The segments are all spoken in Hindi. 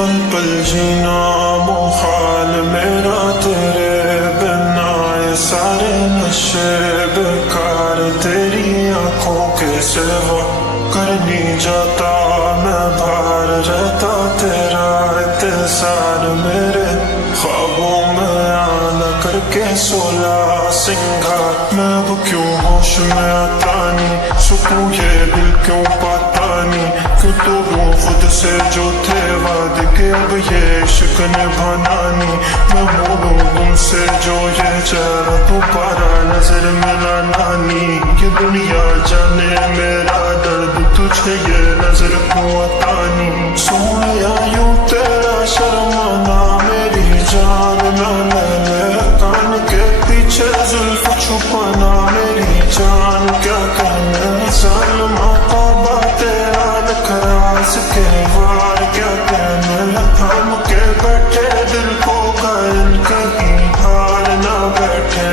पल पल जीना मुहाल मेरा तेरे बिना, ये सारे नशे बेकार तेरी आंखों के सिवा कर नहीं जाता मैं, बाहर रहता तेरा इंतजार मेरे ख्वाबों में आना करके 16 सिंगार। मैं अब क्यों होश में आता नहीं, सुकून ये दिल क्यों पाता नहीं, क्यों तोड़ूं खुद से जो थे वादे के अब ये इश्क निभाना नहीं। मैं बोलूं तुमसे जो ये चेहरा दोबारा नजर मिलाना नहीं, ये दुनिया जाने मेरा दर्द तुझे ये नजर क्यों आता नहीं। सोया यूं तेरा शर्माना मेरी जान ना ले, कान के पीछे जुल्फ छुपाना मेरी जान क्या कहना। जालिमा तौबा तेरा नखरास के वार क्या कहना, थाम के बैठे दिल को घायल कहीं हार ना बैठे।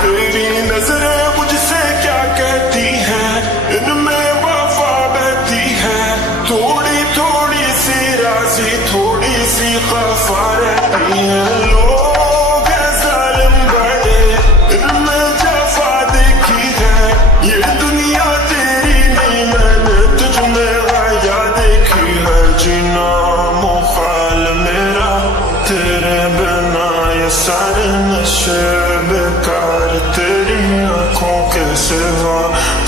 तेरी नजरें मुझसे क्या कहती हैं, इनमें वफा बहती है, थोड़ी थोड़ी सी राज़ी थोड़ी सी खफा रहती है। लोग हैं जालिम बड़े, इनमें जफा देखी है, ये दुनिया तेरी नहीं मैंने तुझ में गाया देखी है। जीना मुहाल मेरा तेरे बिना, ये सारे नशे बेकार तेरी आंखों के सिवा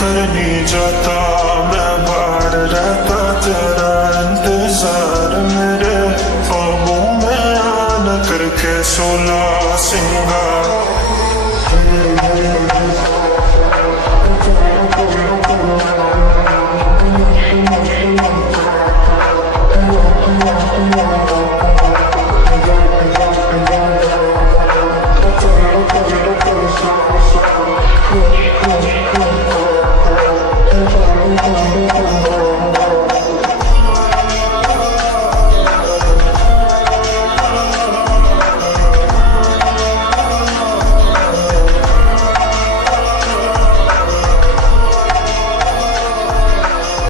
कर नहीं जाता मैं, बाहर रहता तेरा इंतजार मेरे ख्वाबों में आना करके 16 सिंगार।